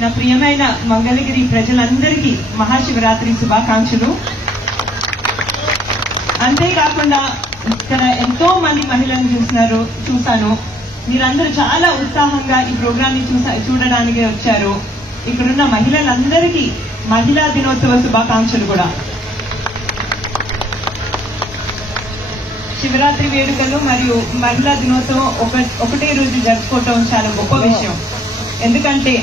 నా ప్రియమైన మంగళగిరి ప్రజలందరికీ మహాశివరాత్రి శుభాకాంక్షలు. అంతేకాకుండా ఇక్కడ ఎంతో మంది మహిళలను చూశాను. మీరందరూ చాలా ఉత్సాహంగా ఈ ప్రోగ్రామ్ ని చూడడానికి వచ్చారు. ఇక్కడున్న మహిళలందరికీ మహిళా దినోత్సవ శుభాకాంక్షలు కూడా. శివరాత్రి వేడుకలు మరియు మహిళా దినోత్సవం ఒకటే రోజు జరుపుకోవటం చాలా గొప్ప విషయం. ఎందుకంటే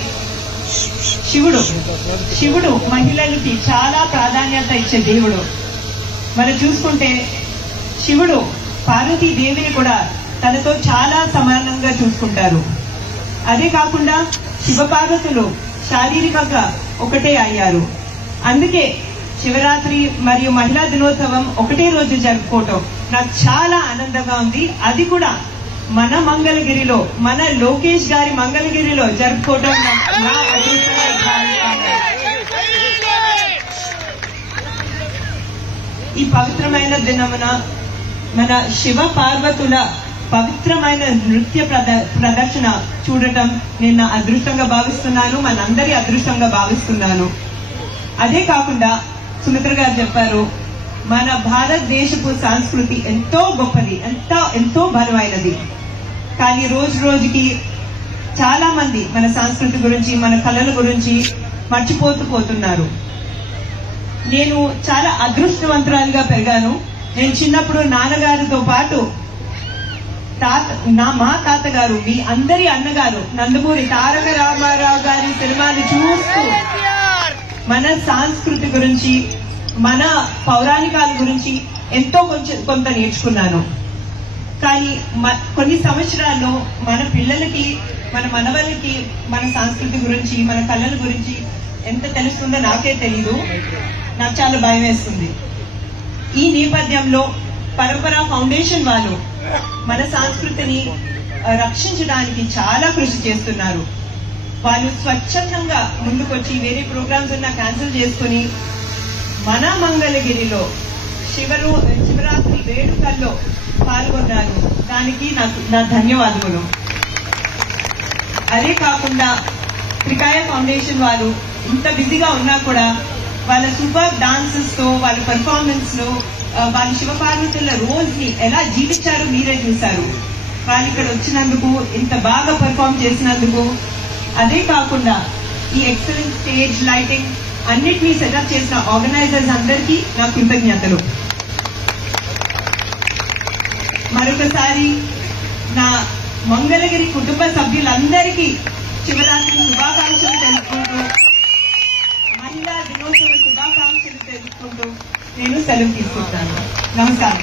శివుడు మహిళలకి చాలా ప్రాధాన్యత ఇచ్చే దేవుడు. మనం చూసుకుంటే శివుడు పార్వతీదేవిని కూడా తనతో చాలా సమానంగా చూసుకుంటారు. అదే కాకుండా శివపార్వతులు శారీరకంగా ఒకటే అయ్యారు. అందుకే శివరాత్రి మరియు మహిళా దినోత్సవం ఒకటే రోజు జరుపుకోవటం నాకు చాలా ఆనందంగా ఉంది. అది కూడా మన మంగళగిరిలో, మన లోకేష్ గారి మంగళగిరిలో జరుపుకోవటం నా అదృష్టంగా భావిస్తాను. ఈ పవిత్రమైన దినమున మన శివ పార్వతుల పవిత్రమైన నృత్య ప్రదర్శన చూడటం నేను నా అదృష్టంగా భావిస్తున్నాను, మనందరి అదృష్టంగా భావిస్తున్నాను. అదే కాకుండా సుమిత్ర గారు చెప్పారు, మన భారతదేశపు సంస్కృతి ఎంతో గొప్పది, ఎంతో బలమైనది. కానీ రోజు రోజుకి చాలా మంది మన సంస్కృతి గురించి, మన కళల గురించి మర్చిపోతున్నారు. నేను చాలా అదృష్టవంతురాలుగా పెరిగాను. నేను చిన్నప్పుడు నాన్నగారితో పాటు మా తాతగారు, మీ అందరి అన్నగారు నందమూరి తారక రామారావు గారి సినిమాలు చూస్తూ మన సంస్కృతి గురించి, మన పౌరాణికాల గురించి ఎంతో కొంత నేర్చుకున్నాను. కానీ కొన్ని సంవత్సరాల్లో మన పిల్లలకి, మన మనవలకి మన సంస్కృతి గురించి, మన కళల గురించి ఎంత తెలుస్తుందో నాకే తెలీదు. నాకు చాలా భయం వేస్తుంది. ఈ నేపథ్యంలో పరంపర ఫౌండేషన్ వాళ్ళు మన సంస్కృతిని రక్షించడానికి చాలా కృషి చేస్తున్నారు. వాళ్ళు స్వచ్ఛందంగా ముందుకొచ్చి వేరే ప్రోగ్రామ్స్ ఉన్నా క్యాన్సిల్ చేసుకుని మన మంగళగిరిలో శివరాత్రి వేడుకల్లో పాల్గొన్నారు. దానికి నా ధన్యవాదములు. అదే కాకుండా త్రికాయ ఫౌండేషన్ వారు ఇంత బిజీగా ఉన్నా కూడా వాళ్ళ సూపర్ డాన్సెస్ తో, వాళ్ళ పెర్ఫార్మెన్స్ లో వాళ్ళ శివపార్వతుల రోల్స్ ని ఎలా జీవించారో మీరే చూశారు. వాళ్ళు ఇక్కడ వచ్చినందుకు, ఇంత బాగా పెర్ఫార్మ్ చేసినందుకు, అదే కాకుండా ఈ ఎక్సలెంట్ స్టేజ్ లైటింగ్ అన్నిటినీ సెటప్ చేసిన ఆర్గనైజర్స్ అందరికీ నా కృతజ్ఞతలు. మరొకసారి నా మంగళగిరి కుటుంబ సభ్యులందరికీ శివరాత్రి శుభాకాంక్షలు తెలుపుకుంటూ, మహిళా దినోత్సవ శుభాకాంక్షలు తెలుపుకుంటూ నేను సెలవు తీసుకుంటాను. నమస్కారం.